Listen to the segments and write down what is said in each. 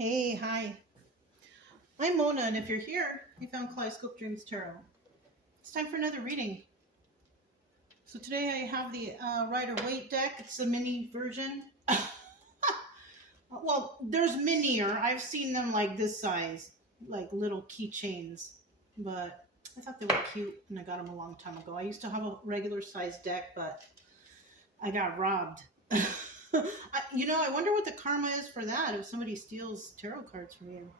Hey, hi. I'm Mona, and if you're here, you found Kaleidoscope Dreams Tarot. It's time for another reading. So today I have the Rider-Waite deck. It's a mini version. Well, there's minier. I've seen them like this size, like little keychains. But I thought they were cute, and I got them a long time ago. I used to have a regular size deck, but I got robbed. I wonder what the karma is for that if somebody steals tarot cards from you.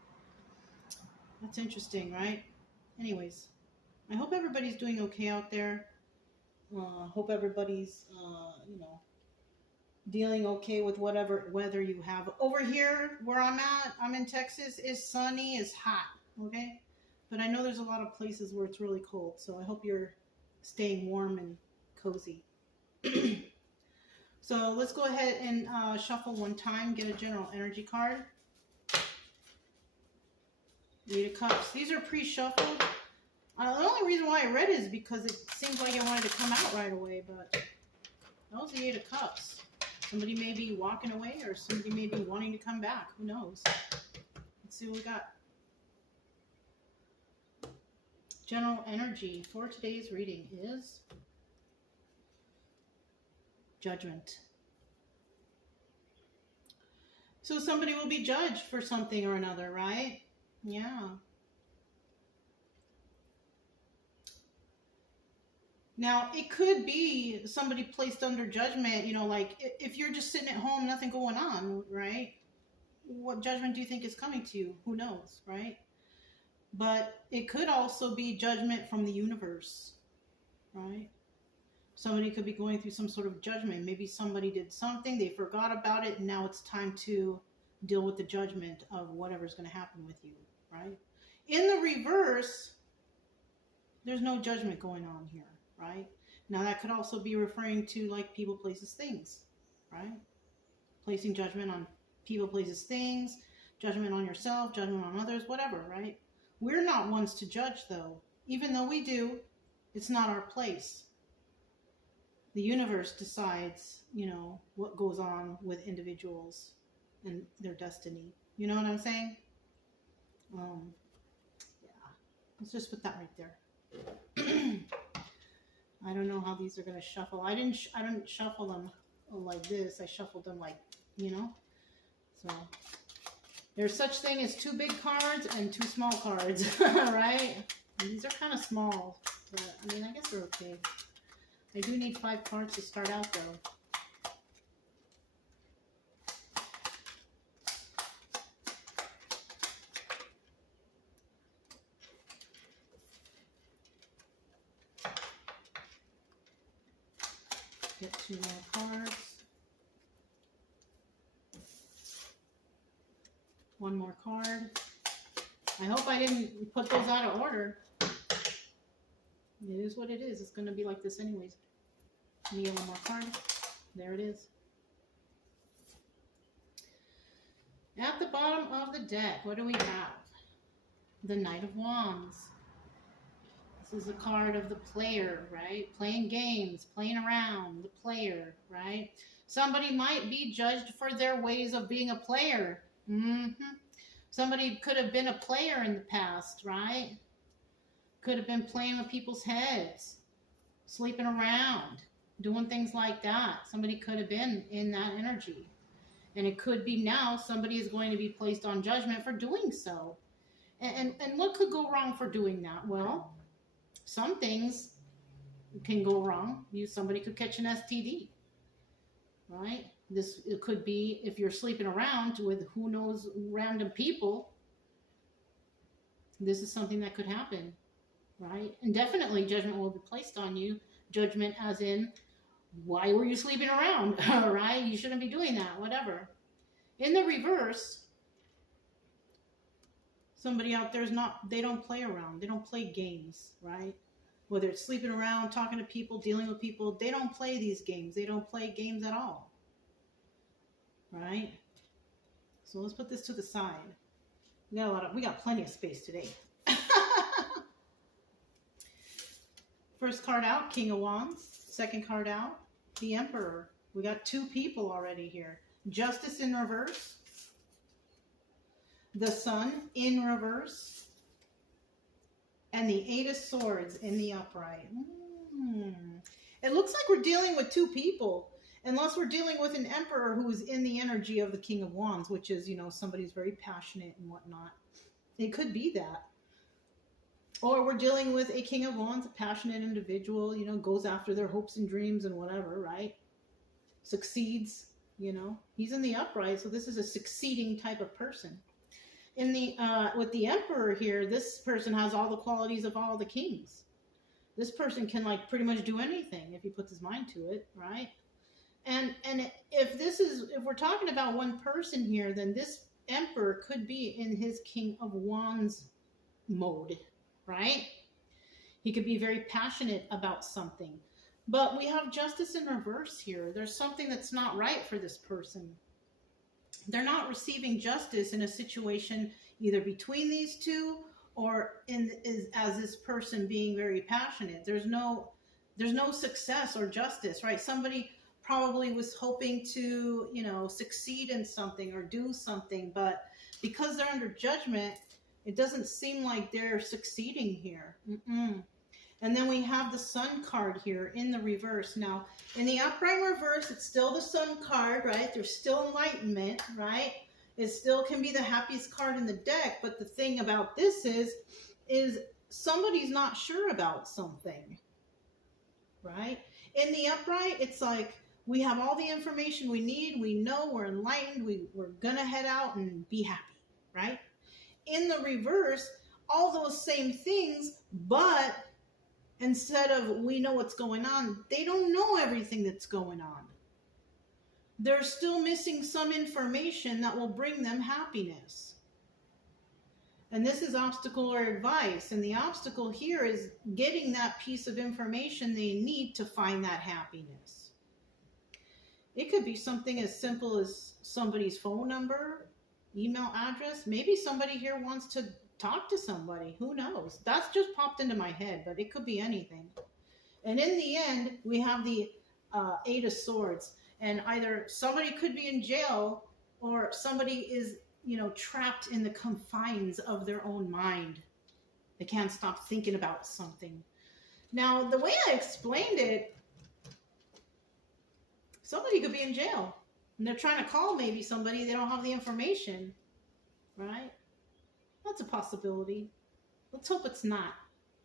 That's interesting, right? Anyways, I hope everybody's doing okay out there. Hope everybody's, dealing okay with whatever weather you have. Over here, where I'm at, I'm in Texas, is sunny, is hot, okay? But I know there's a lot of places where it's really cold, so I hope you're staying warm and cozy. So let's go ahead and shuffle one time, get a general energy card. Eight of Cups. These are pre-shuffled. The only reason why I read it is because it seems like it wanted to come out right away, but that was the Eight of Cups. Somebody may be walking away or somebody may be wanting to come back. Who knows? Let's see what we got. General energy for today's reading is Judgment. So somebody will be judged for something or another, right? Yeah. Now, it could be somebody placed under judgment, like if you're just sitting at home, nothing going on, right? What judgment do you think is coming to you? Who knows, right? But it could also be judgment from the universe, right? Somebody could be going through some sort of judgment. Maybe somebody did something, they forgot about it, and now it's time to deal with the judgment of whatever's going to happen with you, right? In the reverse, there's no judgment going on here, right? Now that could also be referring to like people, places, things, right? Placing judgment on people, places, things, judgment on yourself, judgment on others, whatever, right? We're not ones to judge though. Even though we do, it's not our place. The universe decides, what goes on with individuals and their destiny. You know what I'm saying? Yeah. Let's just put that right there. I don't know how these are going to shuffle. I didn't shuffle them like this. I shuffled them like, So there's such thing as two big cards and two small cards, right? And these are kind of small, but I guess they're okay. I do need 5 cards to start out, though. Get 2 more cards. 1 more card. I hope I didn't put those out of order. It is what it is. It's going to be like this anyways. Need 1 more card. There it is. At the bottom of the deck, what do we have? The Knight of Wands. This is a card of the player, right? Playing games, playing around, the player, right? Somebody might be judged for their ways of being a player. Somebody could have been a player in the past, right? Could have been playing with people's heads, sleeping around, doing things like that. Somebody could have been in that energy. And it could be now somebody is going to be placed on judgment for doing so. And what could go wrong for doing that? Well, some things can go wrong. Somebody could catch an STD, right? It could be if you're sleeping around with who knows random people. This is something that could happen. Right? And definitely judgment will be placed on you. Judgment as in, why were you sleeping around? Right? You shouldn't be doing that, whatever. In the reverse, somebody out there they don't play around. They don't play games, right? Whether it's sleeping around, talking to people, dealing with people, they don't play these games. They don't play games at all. Right? So let's put this to the side. We got plenty of space today. First card out, King of Wands. Second card out, the Emperor. We got 2 people already here. Justice in reverse. the Sun in reverse, and the Eight of Swords in the upright. It looks like we're dealing with two people, unless we're dealing with an Emperor who is in the energy of the King of Wands, which is, you know, somebody who's very passionate and whatnot. It could be that. Or we're dealing with a King of Wands, a passionate individual, you know, goes after their hopes and dreams and whatever, right? Succeeds, you know. He's in the upright, so this is a succeeding type of person. In the with the Emperor here, this person has all the qualities of all the kings. This person can, like, pretty much do anything if he puts his mind to it, right? And if we're talking about one person here, then this Emperor could be in his King of Wands mode, right? He could be very passionate about something. But we have Justice in reverse here. There's something that's not right for this person. They're not receiving justice in a situation either between these two or as this person being very passionate. There's no success or justice, right? Somebody probably was hoping to, you know, succeed in something or do something, but because they're under judgment, it doesn't seem like they're succeeding here. And then we have the Sun card here in the reverse. Now, in the upright reverse, it's still the Sun card, right? There's still enlightenment, right? It still can be the happiest card in the deck, but the thing about this is somebody's not sure about something, right? In the upright, it's like we have all the information we need. We know we're enlightened. We're going to head out and be happy, right? In the reverse, all those same things, but instead of we know what's going on, they don't know everything that's going on. They're still missing some information that will bring them happiness. And this is obstacle or advice. And the obstacle here is getting that piece of information they need to find that happiness. It could be something as simple as somebody's phone number, email address. Maybe somebody here wants to talk to somebody. Who knows? That's just popped into my head, but it could be anything. And in the end, we have the Eight of Swords. And either somebody could be in jail or somebody is, you know, trapped in the confines of their own mind. They can't stop thinking about something. Now, the way I explained it, somebody could be in jail and they're trying to call maybe somebody. They don't have the information, right? That's a possibility. Let's hope it's not,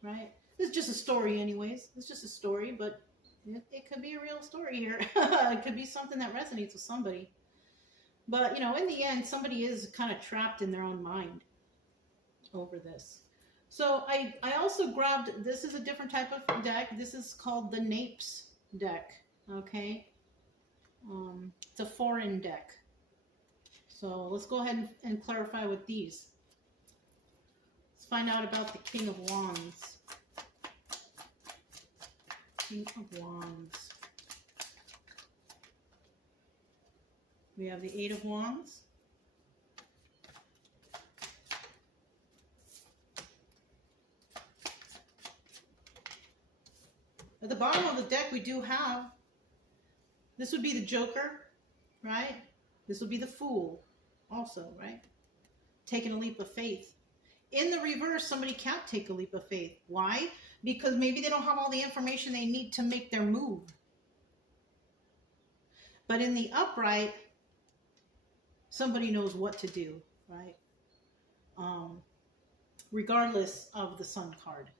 right? This is just a story anyways. It's just a story, but it could be a real story here. It could be something that resonates with somebody. But, you know, in the end, somebody is kind of trapped in their own mind over this. So I also grabbed, this is a different type of deck. This is called the Napes deck, okay? It's a foreign deck. So let's go ahead and clarify with these. Let's find out about the King of Wands. King of Wands. We have the Eight of Wands. At the bottom of the deck, we do have, this would be the Joker, right? This would be the Fool also, right? Taking a leap of faith. In the reverse, somebody can't take a leap of faith. Why? Because maybe they don't have all the information they need to make their move. But in the upright, somebody knows what to do, right? Regardless of the Sun card.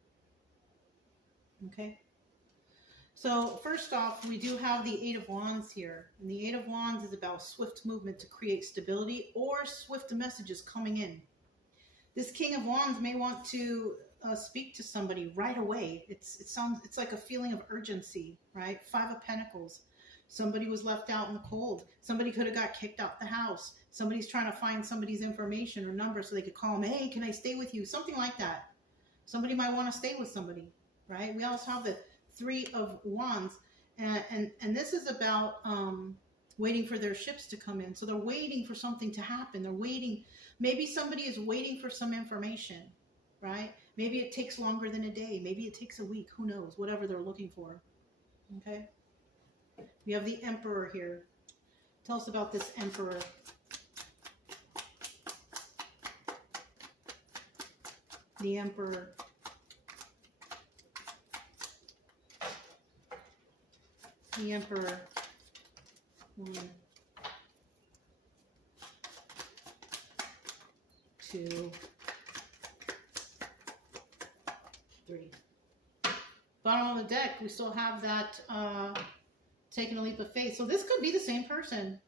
Okay? So first off, we do have the Eight of Wands here. And the Eight of Wands is about swift movement to create stability or swift messages coming in. This King of Wands may want to speak to somebody right away. It's like a feeling of urgency, right? Five of Pentacles. Somebody was left out in the cold. Somebody could have got kicked out the house. Somebody's trying to find somebody's information or number so they could call them. Hey, can I stay with you? Something like that. Somebody might want to stay with somebody, right? We also have the Three of Wands. And this is about waiting for their ships to come in. So they're waiting for something to happen. They're waiting. Maybe somebody is waiting for some information, right? Maybe it takes longer than a day. Maybe it takes a week. Who knows? Whatever they're looking for. Okay? We have the Emperor here. Tell us about this Emperor. the Emperor. The Emperor. 1, 2, 3. Bottom of the deck, we still have that taking a leap of faith. So this could be the same person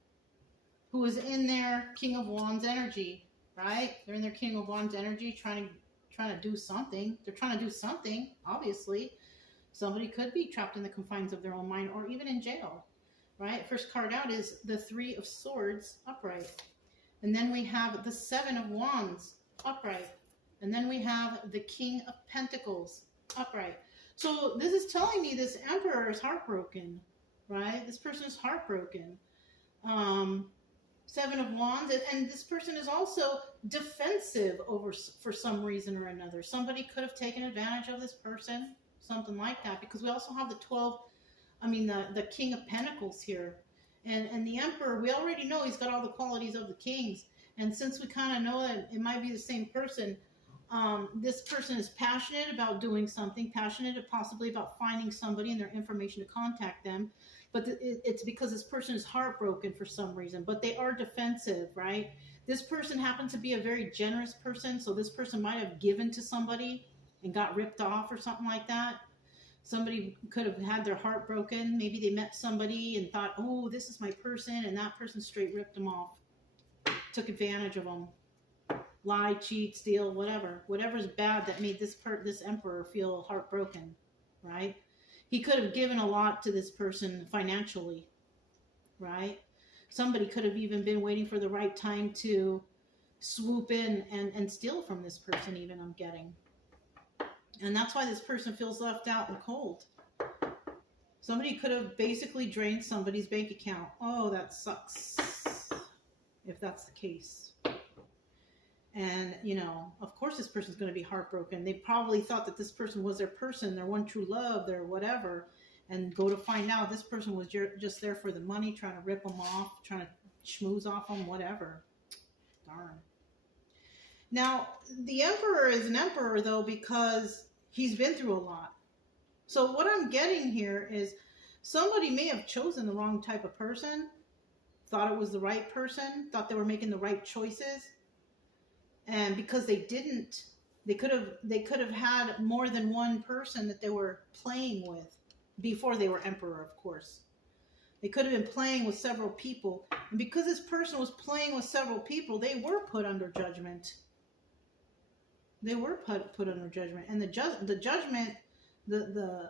who is in their King of Wands energy, right? They're in their King of Wands energy, trying to do something. They're trying to do something, obviously. Somebody could be trapped in the confines of their own mind or even in jail, right? First card out is the 3 of Swords upright. And then we have the 7 of Wands upright. And then we have the King of Pentacles upright. So this is telling me this Emperor is heartbroken, right? This person is heartbroken. 7 of Wands, and this person is also defensive for some reason or another. Somebody could have taken advantage of this person, something like that, because we also have the King of Pentacles here. And the Emperor, we already know he's got all the qualities of the kings. And since we kind of know that it might be the same person, this person is passionate about doing something, passionate possibly about finding somebody and their information to contact them. But it's because this person is heartbroken for some reason, but they are defensive, right? This person happens to be a very generous person, so this person might have given to somebody and got ripped off or something like that. Somebody could have had their heart broken. Maybe they met somebody and thought, oh, this is my person, and that person straight ripped them off, took advantage of them, lied, cheat, steal, whatever. Whatever's bad that made this Emperor feel heartbroken, right? He could have given a lot to this person financially, right? Somebody could have even been waiting for the right time to swoop in and steal from this person even, I'm getting. And that's why this person feels left out in the cold. Somebody could have basically drained somebody's bank account. Oh, that sucks, if that's the case. And, of course this person's going to be heartbroken. They probably thought that this person was their person, their one true love, their whatever. And go to find out this person was just there for the money, trying to rip them off, trying to schmooze off them, whatever. Darn. Now, the Emperor is an Emperor, though, because he's been through a lot. So what I'm getting here is somebody may have chosen the wrong type of person, thought it was the right person, thought they were making the right choices. And because they didn't, they could have had more than one person that they were playing with before they were Emperor, of course. They could have been playing with several people. And because this person was playing with several people, they were put under judgment. They were put under judgment. And the judgment, the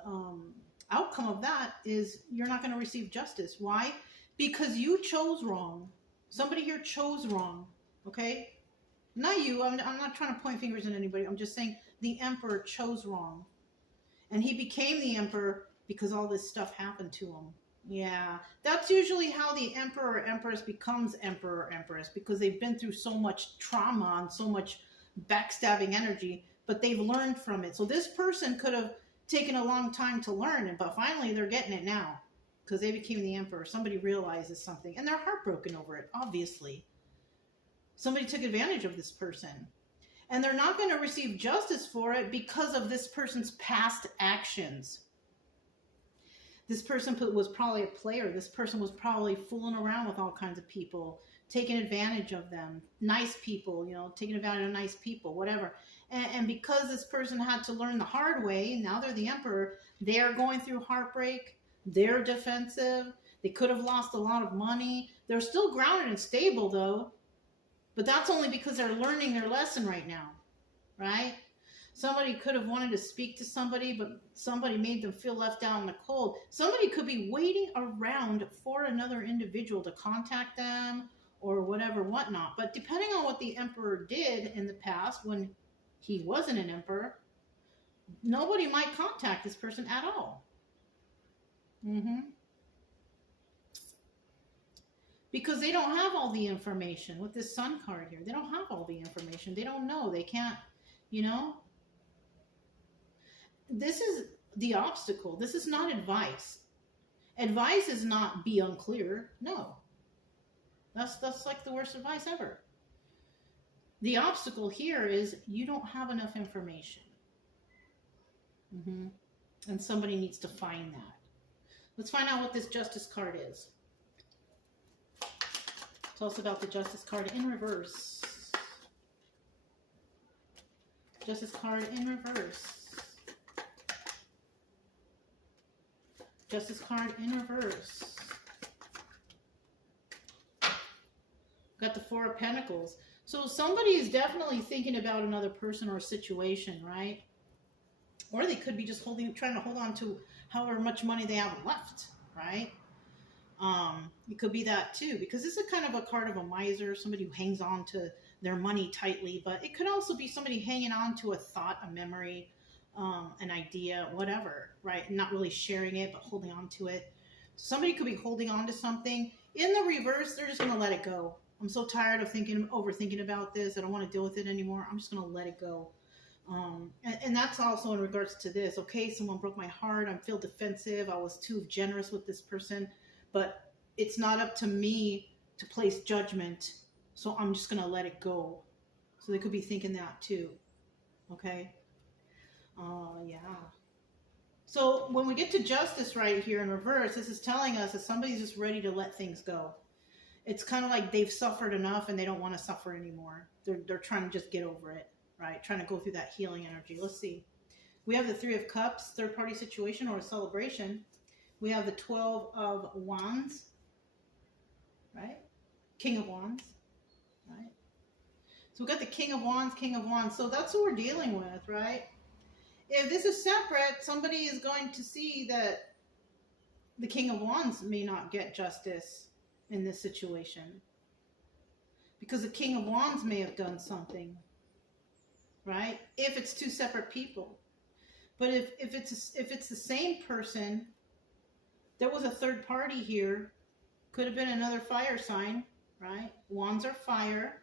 outcome of that is you're not going to receive justice. Why? Because you chose wrong. Somebody here chose wrong, okay? Not you. I'm not trying to point fingers at anybody. I'm just saying the Emperor chose wrong. And he became the Emperor because all this stuff happened to him. Yeah. That's usually how the Emperor or Empress becomes Emperor or Empress, because they've been through so much trauma and so much backstabbing energy, but they've learned from it. So this person could have taken a long time to learn, but finally they're getting it now because they became the Emperor. Somebody realizes something, and they're heartbroken over it, obviously. Somebody took advantage of this person. And they're not going to receive justice for it because of this person's past actions. This person was probably a player. This person was probably fooling around with all kinds of people, taking advantage of them. Nice people, taking advantage of nice people, whatever. And because this person had to learn the hard way, now they're the Emperor, they're going through heartbreak. They're defensive. They could have lost a lot of money. They're still grounded and stable, though. But that's only because they're learning their lesson right now, right? Somebody could have wanted to speak to somebody, but somebody made them feel left out in the cold. Somebody could be waiting around for another individual to contact them or whatever, whatnot. But depending on what the Emperor did in the past when he wasn't an Emperor, nobody might contact this person at all. Because they don't have all the information with this Sun card here. They don't have all the information. They don't know. They can't, This is the obstacle. This is not advice. Advice is not be unclear. No. That's like the worst advice ever. The obstacle here is you don't have enough information. Hmm. And somebody needs to find that. Let's find out what this Justice card is. Tell us about the Justice card in reverse. Justice card in reverse. Justice card in reverse. Got the Four of Pentacles. So somebody is definitely thinking about another person or a situation, right? Or they could be just trying to hold on to however much money they have left, right? It could be that too, because this is kind of a card of a miser, somebody who hangs on to their money tightly, but it could also be somebody hanging on to a thought, a memory, an idea, whatever, right? Not really sharing it, but holding on to it. Somebody could be holding on to something. In the reverse, they're just going to let it go. I'm so tired of overthinking about this. I don't want to deal with it anymore. I'm just going to let it go. And that's also in regards to this. Okay, someone broke my heart. I feel defensive. I was too generous with this person. But it's not up to me to place judgment. So I'm just going to let it go. So they could be thinking that too. Okay? Yeah. So when we get to Justice right here in reverse, this is telling us that somebody's just ready to let things go. It's kind of like they've suffered enough and they don't want to suffer anymore. They're trying to just get over it, right? Trying to go through that healing energy. Let's see. We have the Three of Cups, third-party situation or a celebration. We have the 12 of Wands, right? King of Wands, right? So we've got the King of Wands, King of Wands. So that's what we're dealing with, right? If this is separate, somebody is going to see that the King of Wands may not get justice in this situation, because the King of Wands may have done something, right? If it's two separate people. But if it's the same person, there was a third party here. Could have been another fire sign, right? Wands are fire.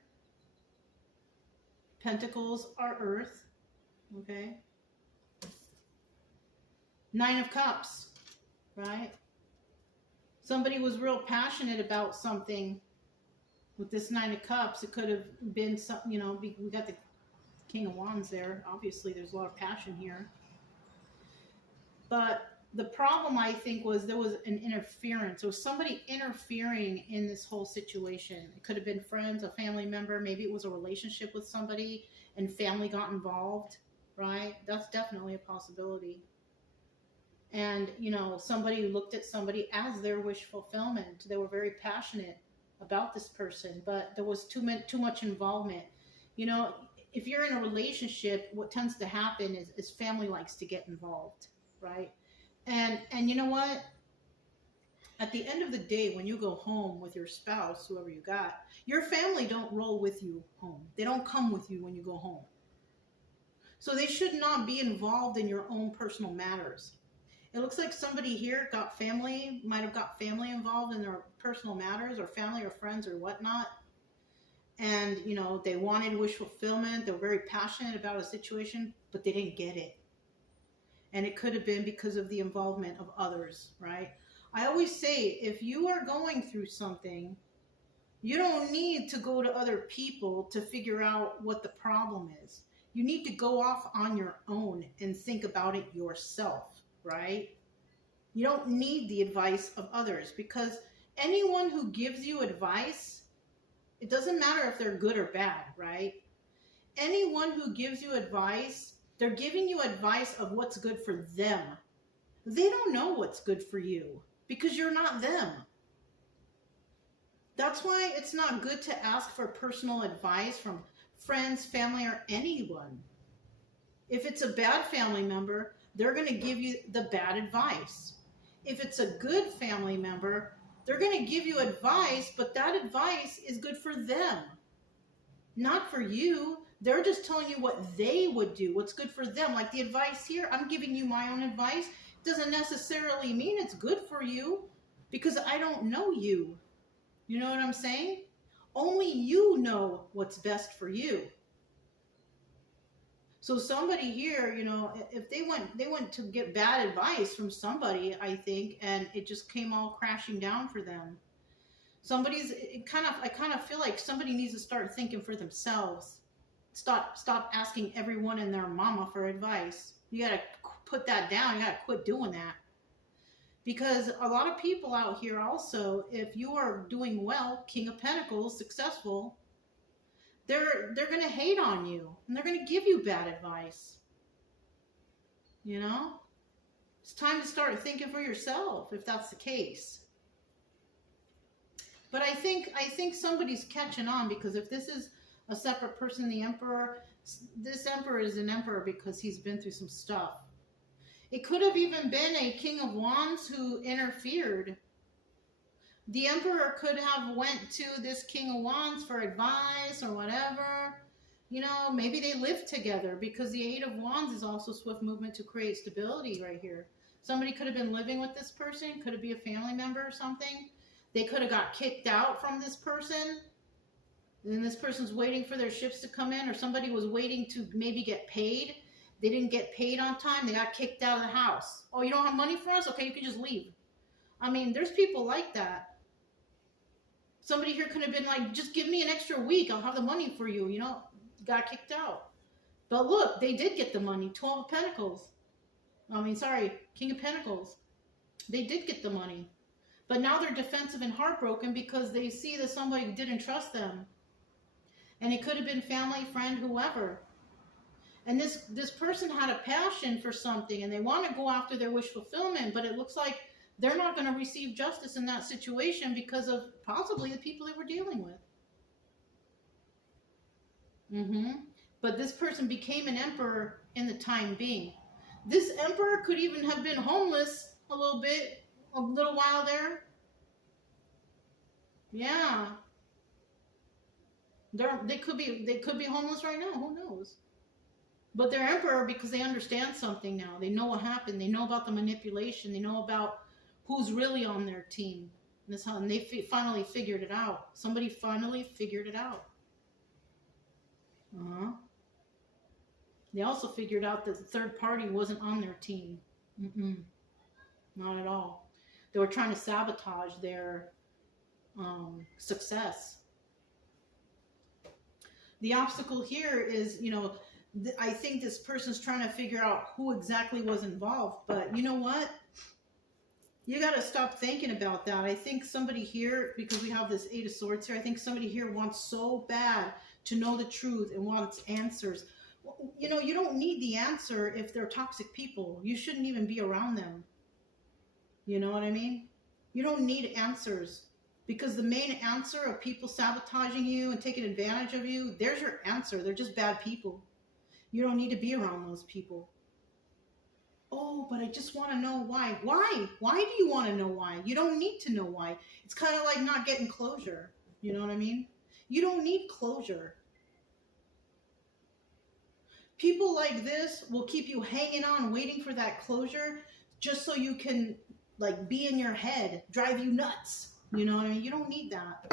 Pentacles are earth, okay? Nine of Cups, right? Somebody was real passionate about something with this Nine of Cups. It could have been some, we got the King of Wands there. Obviously, there's a lot of passion here. But the problem, I think, was there was an interference. There was somebody interfering in this whole situation. It could have been friends, a family member. Maybe it was a relationship with somebody and family got involved, right? That's definitely a possibility. And, somebody looked at somebody as their wish fulfillment. They were very passionate about this person, but there was too much involvement. If you're in a relationship, what tends to happen is family likes to get involved, right? And you know what? At the end of the day, when you go home with your spouse, whoever you got, your family don't roll with you home. They don't come with you when you go home. So they should not be involved in your own personal matters. It looks like somebody here might have got family involved in their personal matters, or family or friends or whatnot. And, they wanted wish fulfillment. They were very passionate about a situation, but they didn't get it. And it could have been because of the involvement of others, right? I always say, if you are going through something, you don't need to go to other people to figure out what the problem is. You need to go off on your own and think about it yourself. Right? You don't need the advice of others, because anyone who gives you advice, it doesn't matter if they're good or bad, right? Anyone who gives you advice, they're giving you advice of what's good for them. They don't know what's good for you because you're not them. That's why it's not good to ask for personal advice from friends, family, or anyone. If it's a bad family member, they're going to give you the bad advice. If it's a good family member, they're going to give you advice, but that advice is good for them, not for you. They're just telling you what they would do, what's good for them. Like the advice here, I'm giving you my own advice. Doesn't necessarily mean it's good for you, because I don't know you. You know what I'm saying? Only you know what's best for you. So somebody here, if they went to get bad advice from somebody, I think, and it just came all crashing down for them. I kind of feel like somebody needs to start thinking for themselves Stop asking everyone and their mama for advice. You got to put that down. You got to quit doing that. Because a lot of people out here also, if you are doing well, King of Pentacles, successful, they're going to hate on you and they're going to give you bad advice. You know? It's time to start thinking for yourself if that's the case. But I think somebody's catching on, because if this is a separate person, the Emperor, this Emperor is an Emperor because he's been through some stuff. It could have even been a King of Wands who interfered. The Emperor could have went to this King of Wands for advice or whatever. You know, maybe they lived together, because the Eight of Wands is also swift movement to create stability right here. Somebody could have been living with this person. Could it be a family member or something? They could have got kicked out from this person. And this person's waiting for their ships to come in, or somebody was waiting to maybe get paid. They didn't get paid on time. They got kicked out of the house. Oh, you don't have money for us? Okay, you can just leave. I mean, there's people like that. Somebody here could have been like, just give me an extra week. I'll have the money for you, you know. Got kicked out. But look, they did get the money. 12 of Pentacles. King of Pentacles. They did get the money. But now they're defensive and heartbroken because they see that somebody didn't trust them. And it could have been family, friend, whoever. And this person had a passion for something and they want to go after their wish fulfillment, but it looks like they're not going to receive justice in that situation because of possibly the people they were dealing with. But this person became an Emperor in the time being. This Emperor could even have been homeless a little while there. Yeah. They could be homeless right now. Who knows? But they're Emperor because they understand something now. They know what happened. They know about the manipulation. They know about who's really on their team. And they finally figured it out. Somebody finally figured it out. They also figured out that the third party wasn't on their team. Not at all. They were trying to sabotage their success. The obstacle here is, you know, I think this person's trying to figure out who exactly was involved. But you know what? You got to stop thinking about that. I think somebody here, because we have this Eight of Swords here, I think somebody here wants so bad to know the truth and wants answers. You know, you don't need the answer if they're toxic people. You shouldn't even be around them. You know what I mean? You don't need answers, because the main answer of people sabotaging you and taking advantage of you, there's your answer. They're just bad people. You don't need to be around those people. Oh, but I just want to know why. Why? Why do you want to know why? You don't need to know why. It's kind of like not getting closure. You know what I mean? You don't need closure. People like this will keep you hanging on, waiting for that closure, just so you can, like, be in your head, drive you nuts. You know what I mean? You don't need that.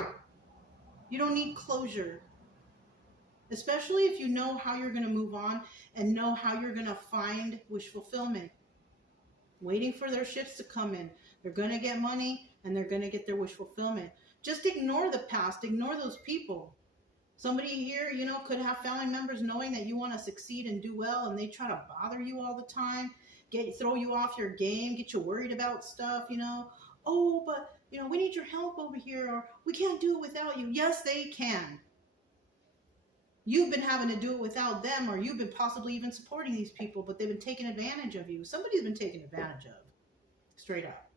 You don't need closure. Especially if you know how you're going to move on and know how you're going to find wish fulfillment. Waiting for their ships to come in. They're going to get money and they're going to get their wish fulfillment. Just ignore the past. Ignore those people. Somebody here, you know, could have family members knowing that you want to succeed and do well, and they try to bother you all the time, throw you off your game, get you worried about stuff, you know. Oh, but, you know, we need your help over here, or we can't do it without you. Yes, they can. You've been having to do it without them, or you've been possibly even supporting these people, but they've been taking advantage of you. Somebody's been taken advantage of, straight up.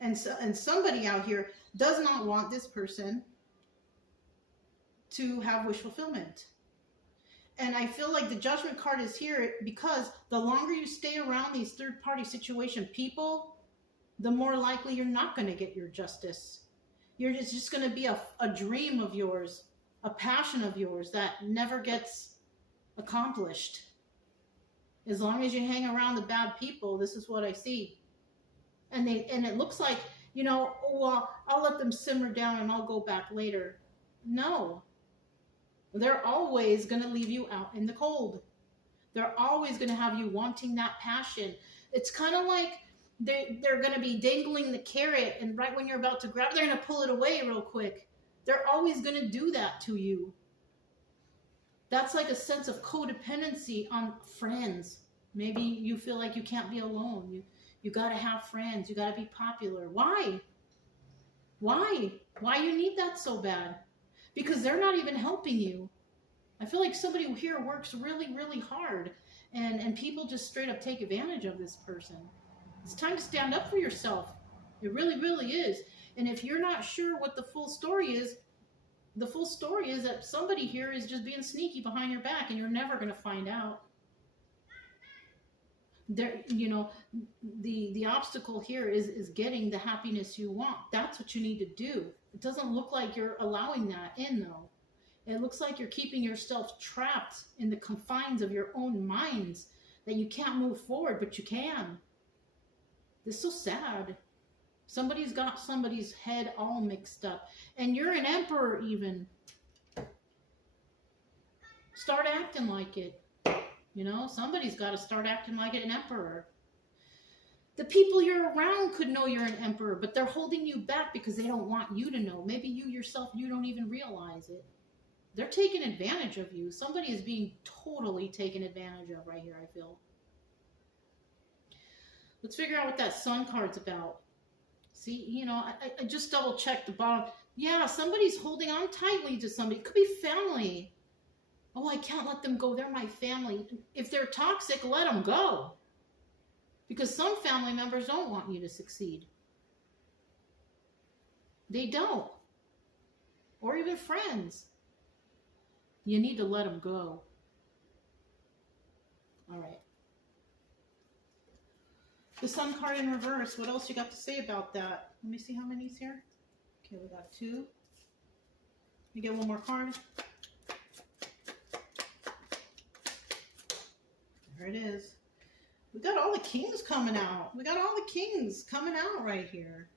And somebody out here does not want this person to have wish fulfillment. And I feel like the Judgment card is here because the longer you stay around these third-party situation people, the more likely you're not going to get your justice. It's just going to be a dream of yours, a passion of yours that never gets accomplished. As long as you hang around the bad people, this is what I see. And it looks like, you know, oh, well, I'll let them simmer down and I'll go back later. No. They're always going to leave you out in the cold. They're always going to have you wanting that passion. It's kind of like they're going to be dangling the carrot, and right when you're about to grab it, they're going to pull it away real quick. They're always going to do that to you. That's like a sense of codependency on friends. Maybe you feel like you can't be alone. You got to have friends. You got to be popular. Why? Why? Why you need that so bad? Because they're not even helping you. I feel like somebody here works really, really hard, and people just straight up take advantage of this person. It's time to stand up for yourself. It really, really is. And if you're not sure what the full story is that somebody here is just being sneaky behind your back, and you're never going to find out. There, you know, the obstacle here is getting the happiness you want. That's what you need to do. It doesn't look like you're allowing that in, though. It looks like you're keeping yourself trapped in the confines of your own minds, that you can't move forward, but you can. This is so sad. Somebody's got somebody's head all mixed up. And you're an emperor even. Start acting like it. You know, somebody's got to start acting like an emperor. The people you're around could know you're an emperor, but they're holding you back because they don't want you to know. Maybe you yourself, you don't even realize it. They're taking advantage of you. Somebody is being totally taken advantage of right here, I feel. Let's figure out what that sun card's about. See, you know, I just double checked the bottom. Yeah, somebody's holding on tightly to somebody. It could be family. Oh, I can't let them go. They're my family. If they're toxic, let them go. Because some family members don't want you to succeed. They don't. Or even friends. You need to let them go. All right. The sun card in reverse. What else you got to say about that? Let me see how many's here. Okay, we got 2. Let me get one more card. There it is. We got all the kings coming out. We got all the kings coming out right here.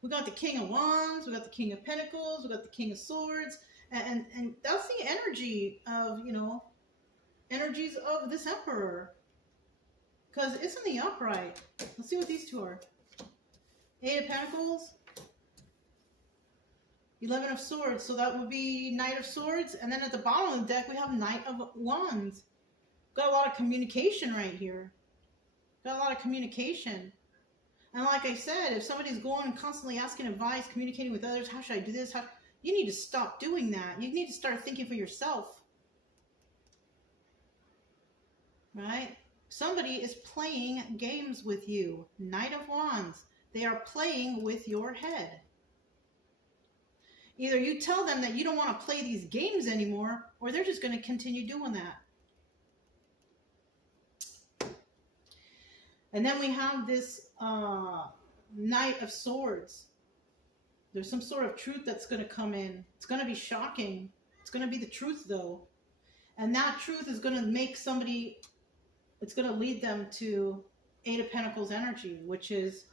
We got the King of Wands. We got the King of Pentacles. We got the King of Swords. And that's the energy of, you know, energies of this emperor. Because it's in the upright. Let's see what these two are. 8 of Pentacles. 11 of Swords. So that would be Knight of Swords. And then at the bottom of the deck, we have Knight of Wands. Got a lot of communication right here. Got a lot of communication. And like I said, if somebody's going and constantly asking advice, communicating with others, how should I do this? You need to stop doing that. You need to start thinking for yourself. Right? Somebody is playing games with you. Knight of Wands. They are playing with your head. Either you tell them that you don't want to play these games anymore, or they're just going to continue doing that. And then we have this Knight of Swords. There's some sort of truth that's going to come in. It's going to be shocking. It's going to be the truth, though. And that truth is going to make somebody, it's going to lead them to 8 of Pentacles energy, which is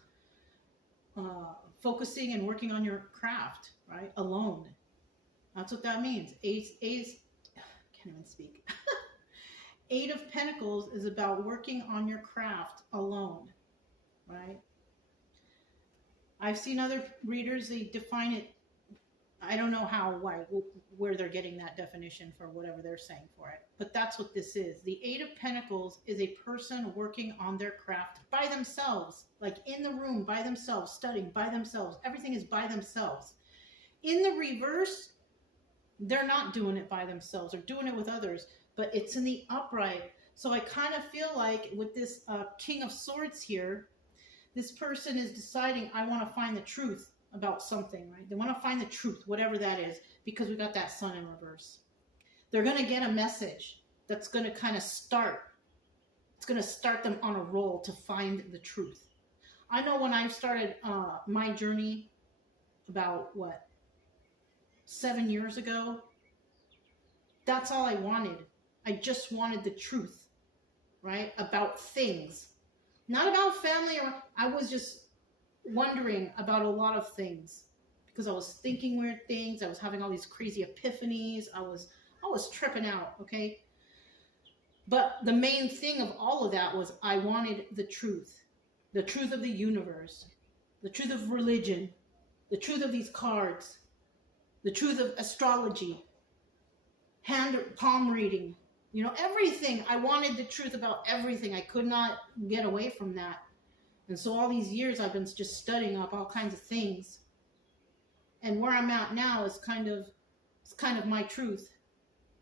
focusing and working on your craft, right? Alone. That's what that means. Can't even speak. 8 of Pentacles is about working on your craft alone, right? I've seen other readers, they define it, I don't know where they're getting that definition for whatever they're saying for it, but that's what this is. The 8 of Pentacles is a person working on their craft by themselves, like in the room by themselves, studying by themselves. Everything is by themselves. In the reverse, they're not doing it by themselves. They're doing it with others. But it's in the upright. So I kind of feel like with this King of Swords here, this person is deciding, I want to find the truth about something, right? They want to find the truth, whatever that is, because we got that Sun in reverse. They're going to get a message that's going to kind of start. It's going to start them on a roll to find the truth. I know when I started my journey about, 7 years ago, that's all I wanted. I just wanted the truth, right? About things. Not about family. I was just wondering about a lot of things because I was thinking weird things. I was having all these crazy epiphanies. I was tripping out, okay? But the main thing of all of that was I wanted the truth of the universe, the truth of religion, the truth of these cards, the truth of astrology. palm reading. You know, everything. I wanted the truth about everything. I could not get away from that. And so all these years I've been just studying up all kinds of things. And where I'm at now is kind of my truth.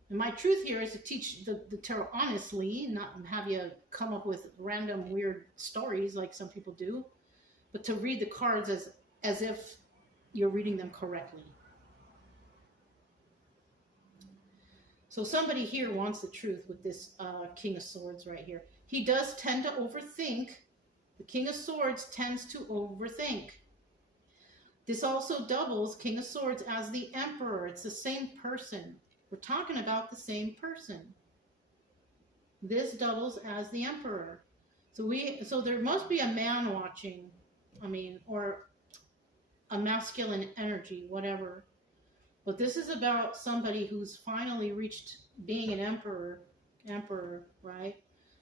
And my truth here is to teach the tarot honestly, not have you come up with random weird stories like some people do, but to read the cards as if you're reading them correctly. So somebody here wants the truth with this King of Swords right here. He does tend to overthink. The King of Swords tends to overthink. This also doubles King of Swords as the Emperor. It's the same person. We're talking about the same person. This doubles as the Emperor. So there must be a man watching, or a masculine energy, whatever. But this is about somebody who's finally reached being an emperor, right?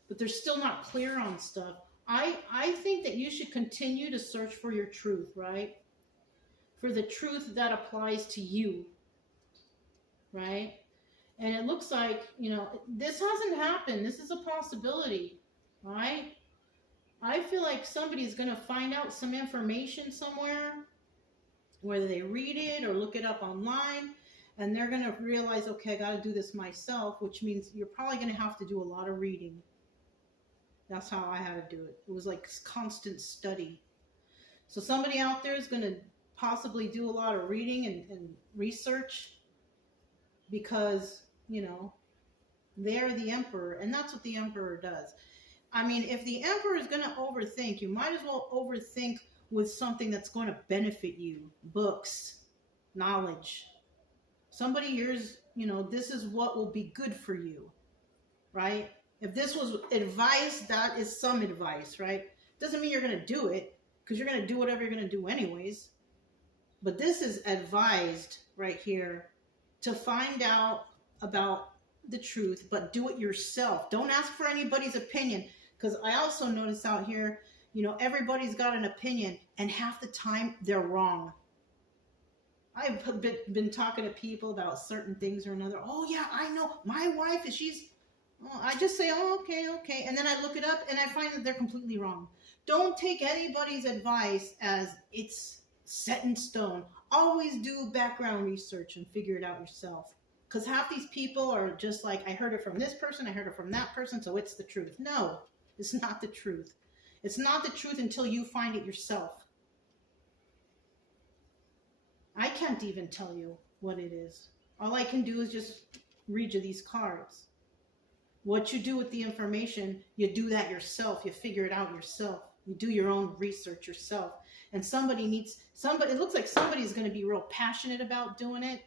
But they're still not clear on stuff. I think that you should continue to search for your truth, right? For the truth that applies to you, right? And it looks like, this hasn't happened. This is a possibility, right? I feel like somebody's going to find out some information somewhere, whether they read it or look it up online, and they're going to realize, okay, I got to do this myself, which means you're probably going to have to do a lot of reading. That's how I had to do it. It was like constant study. So somebody out there is going to possibly do a lot of reading and research because, they're the Emperor, and that's what the Emperor does. If the Emperor is going to overthink, you might as well overthink with something that's going to benefit you. Books, knowledge. Somebody hears, this is what will be good for you, right? If this was advice, that is some advice, right? Doesn't mean you're going to do it, because you're going to do whatever you're going to do anyways. But this is advised right here to find out about the truth, but do it yourself. Don't ask for anybody's opinion, because I also notice out here, everybody's got an opinion, and half the time they're wrong. I've been talking to people about certain things or another. Oh yeah, I know. My wife I just say, oh, okay. And then I look it up and I find that they're completely wrong. Don't take anybody's advice as it's set in stone. Always do background research and figure it out yourself. Because half these people are just like, I heard it from this person, I heard it from that person, so it's the truth. No, it's not the truth. It's not the truth until you find it yourself. I can't even tell you what it is. All I can do is just read you these cards. What you do with the information, you do that yourself. You figure it out yourself. You do your own research yourself. And it looks like somebody's going to be real passionate about doing it.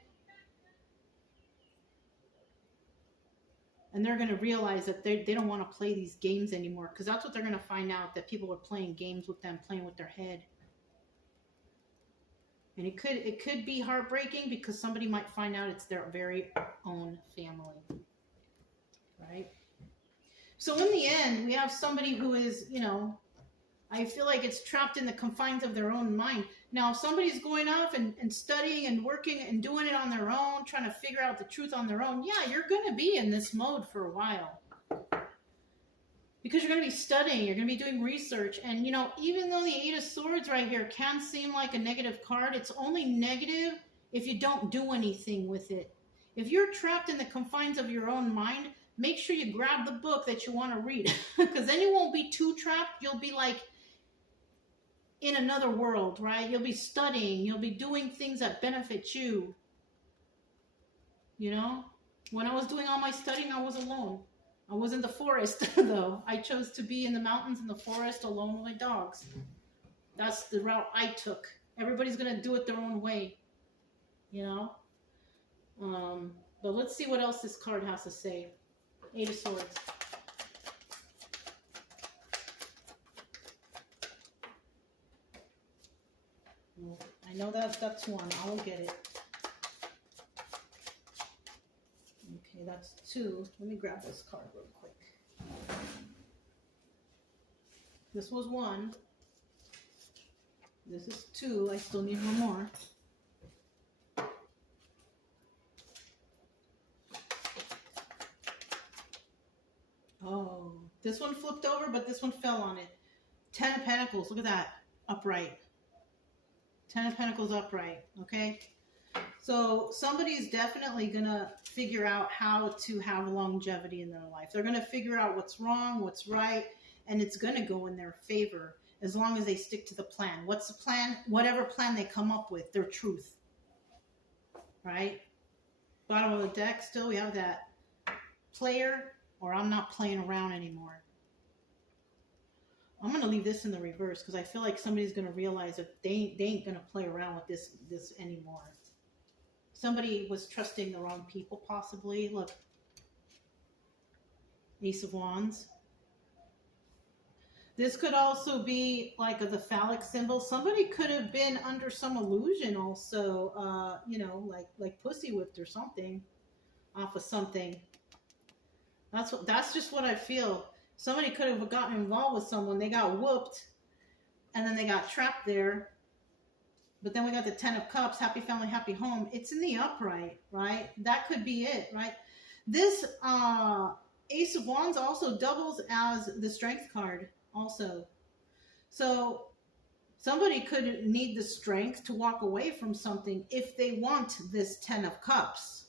And they're going to realize that they don't want to play these games anymore, because that's what they're going to find out, that people are playing games with them, playing with their head. And it could be heartbreaking, because somebody might find out it's their very own family. Right? So in the end, we have somebody who is, I feel like it's trapped in the confines of their own mind. Now, if somebody's going off and studying and working and doing it on their own, trying to figure out the truth on their own, yeah, you're going to be in this mode for a while. Because you're going to be studying, you're going to be doing research. And, even though the Eight of Swords right here can seem like a negative card, it's only negative if you don't do anything with it. If you're trapped in the confines of your own mind, make sure you grab the book that you want to read. Because then you won't be too trapped. You'll be like in another world, right? You'll be studying. You'll be doing things that benefit you. When I was doing all my studying, I was alone. I was in the forest, though. I chose to be in the mountains, in the forest, alone with my dogs. That's the route I took. Everybody's going to do it their own way, But let's see what else this card has to say. Eight of Swords. I know that's one. I will get it. Okay, that's two. Let me grab this card real quick. This was one. This is two. I still need one more. This one flipped over, but this one fell on it. 10 of Pentacles. Look at that. Upright. 10 of Pentacles upright. Okay? So somebody's definitely going to figure out how to have longevity in their life. They're going to figure out what's wrong, what's right, and it's going to go in their favor as long as they stick to the plan. What's the plan? Whatever plan they come up with, their truth. Right? Bottom of the deck, still we have that player, or I'm not playing around anymore. I'm going to leave this in the reverse because I feel like somebody's going to realize that they ain't going to play around with this anymore. Somebody was trusting the wrong people, possibly. Look. Ace of Wands. This could also be like the phallic symbol. Somebody could have been under some illusion also, you know, like pussy whipped or something off of something. That's just what I feel. Somebody could have gotten involved with someone. They got whooped and then they got trapped there. But then we got the 10 of Cups, happy family, happy home. It's in the upright, right? That could be it, right? This Ace of Wands also doubles as the Strength card also. So somebody could need the strength to walk away from something if they want this 10 of Cups.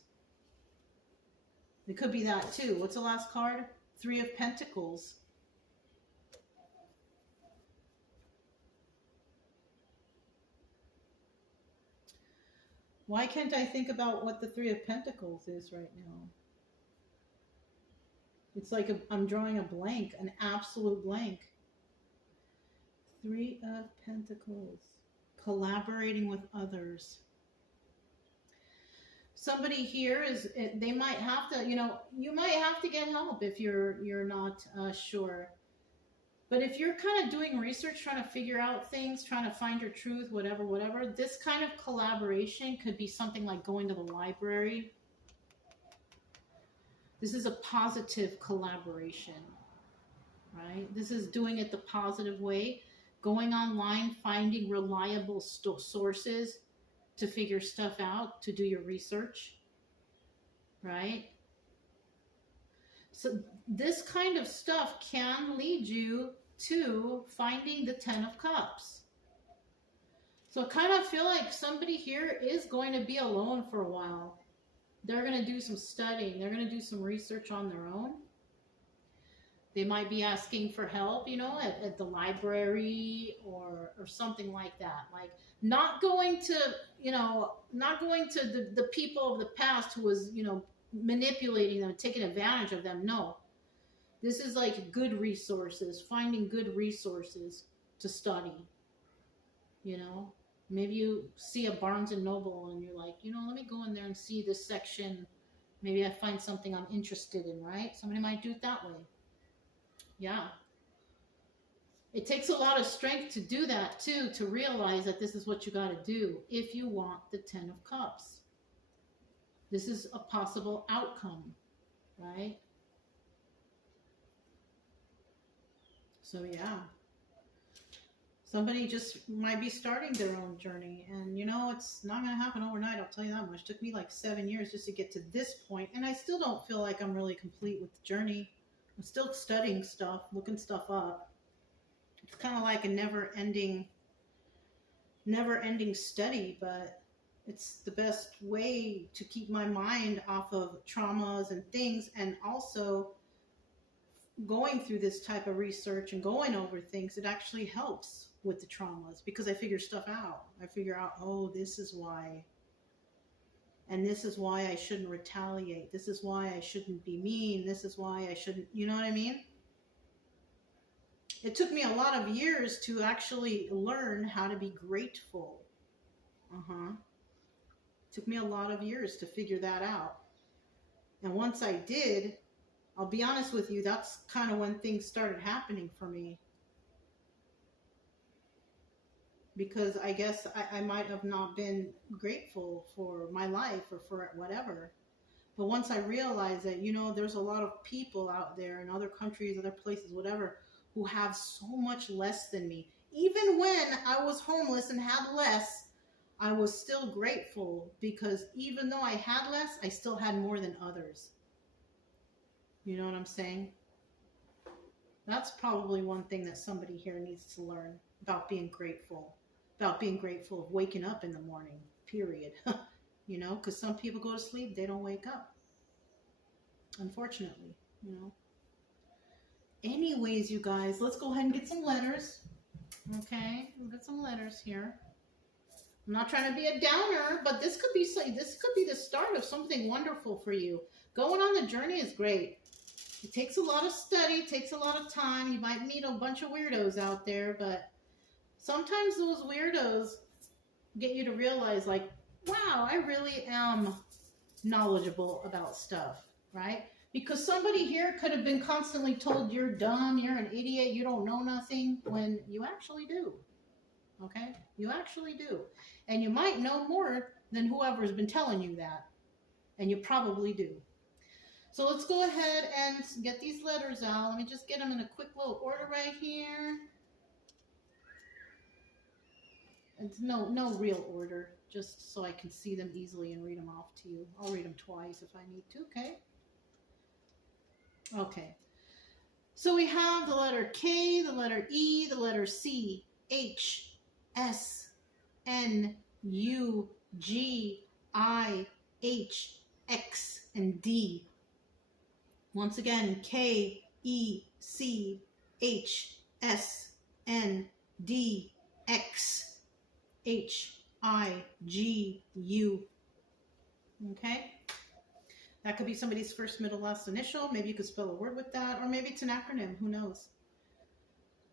It could be that too. What's the last card? 3 of Pentacles. Why can't I think about what the 3 of Pentacles is right now? It's like I'm drawing a blank, an absolute blank. 3 of Pentacles. Collaborating with others. Somebody here they might have to, you know, you might have to get help if you're not sure. But if you're kind of doing research, trying to figure out things, trying to find your truth, whatever, this kind of collaboration could be something like going to the library. This is a positive collaboration, right? This is doing it the positive way. Going online, finding reliable sources to figure stuff out, to do your research, right? So this kind of stuff can lead you to finding the 10 of Cups. So I kind of feel like somebody here is going to be alone for a while. They're going to do some studying. They're going to do some research on their own. They might be asking for help, you know, at the library or something like that. Like not going to, you know, not going to the people of the past who was, you know, manipulating them, taking advantage of them. No. This is like good resources, finding good resources to study. You know, maybe you see a Barnes and Noble and you're like, you know, let me go in there and see this section. Maybe I find something I'm interested in, right? Somebody might do it that way. Yeah. It takes a lot of strength to do that too, to realize that this is what you got to do if you want the 10 of Cups. This is a possible outcome, right? So yeah, somebody just might be starting their own journey, and you know, it's not going to happen overnight. I'll tell you that much. It took me like 7 years just to get to this point, and I still don't feel like I'm really complete with the journey. I'm still studying stuff, looking stuff up. It's kind of like a never-ending study, but it's the best way to keep my mind off of traumas and things, and also going through this type of research and going over things, it actually helps with the traumas because I figure stuff out. I figure out, oh, this is why. And this is why I shouldn't retaliate. This is why I shouldn't be mean. This is why I shouldn't, you know what I mean? It took me a lot of years to actually learn how to be grateful. Took me a lot of years to figure that out. And once I did, I'll be honest with you, that's kind of when things started happening for me. Because I guess I might have not been grateful for my life or for whatever. But once I realized that, you know, there's a lot of people out there in other countries, other places, whatever, who have so much less than me. Even when I was homeless and had less, I was still grateful because even though I had less, I still had more than others. You know what I'm saying? That's probably one thing that somebody here needs to learn about being grateful. About being grateful of waking up in the morning, period. You know, because some people go to sleep, they don't wake up. Unfortunately, you know. Anyways, you guys, let's go ahead and get some letters. Okay, we'll get some letters here. I'm not trying to be a downer, but this could be the start of something wonderful for you. Going on the journey is great. It takes a lot of study, takes a lot of time. You might meet a bunch of weirdos out there, but sometimes those weirdos get you to realize, like, wow, I really am knowledgeable about stuff, right? Because somebody here could have been constantly told you're dumb, you're an idiot, you don't know nothing, when you actually do. Okay? You actually do. And you might know more than whoever's been telling you that. And you probably do. So let's go ahead and get these letters out. Let me just get them in a quick little order right here. It's no real order, just so I can see them easily and read them off to you. I'll read them twice if I need to, okay? Okay. So we have the letter K, the letter E, the letter C, H, S, N, U, G, I, H, X, and D. Once again, K, E, C, H, S, N, D, X, H, I, G, U. Okay? That could be somebody's first, middle, last initial. Maybe you could spell a word with that, or maybe it's an acronym. Who knows?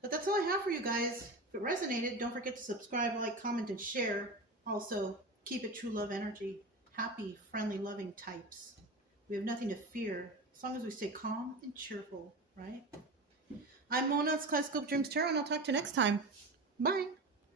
But that's all I have for you guys. If it resonated, don't forget to subscribe, like, comment, and share. Also, keep it true love energy. Happy, friendly, loving types. We have nothing to fear as long as we stay calm and cheerful, right? I'm Mona, it's Kaleidoscope Dreams Tarot, and I'll talk to you next time. Bye.